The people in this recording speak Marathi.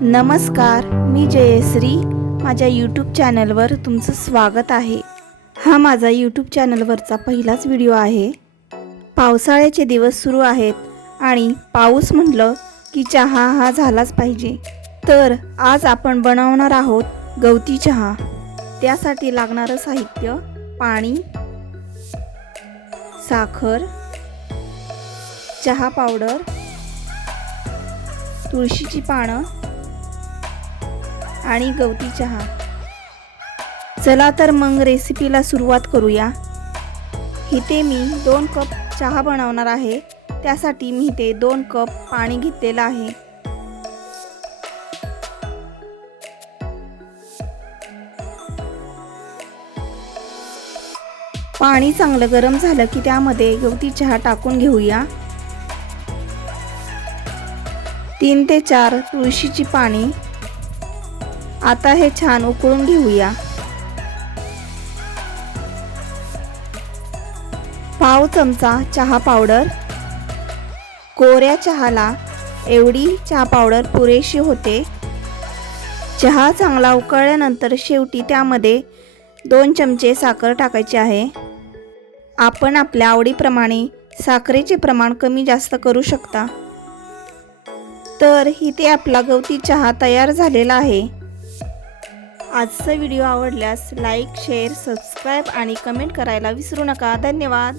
नमस्कार मी जयश्री. माझ्या यूट्यूब चॅनलवर तुमचं स्वागत आहे. हा माझा यूट्यूब चॅनलवरचा पहिलाच व्हिडिओ आहे. पावसाळ्याचे दिवस सुरू आहेत आणि पाऊस म्हटलं की चहा हा झालाच पाहिजे. तर आज आपण बनवणार आहोत गवती चहा. त्यासाठी लागणारं साहित्य पाणी साखर चहा पावडर तुळशीची पानं आणि गवती चहा. चला तर मग रेसिपीला सुरुवात करूया. इथे मी दोन कप चहा बनवणार आहे. त्यासाठी मी इथे दोन कप पाणी घेतलेलं आहे. पाणी चांगलं गरम झालं की त्यामध्ये गवती चहा टाकून घेऊया. तीन ते चार तुळशीची पाणी आता हे छान उकळून घेऊया. पाव चमचा चहा पावडर. कोऱ्या चहाला एवढी चहा पावडर पुरेशी होते. चहा चांगला उकळल्यानंतर शेवटी त्यामध्ये दोन चमचे साखर टाकायचे आहे. आपण आपल्या आवडीप्रमाणे साखरेचे प्रमाण कमी जास्त करू शकता. तर इथे आपला गवती चहा तयार झालेला आहे. आजचा व्हिडिओ आवडल्यास लाईक शेअर सबस्क्राईब आणि कमेंट करायला विसरू नका. धन्यवाद.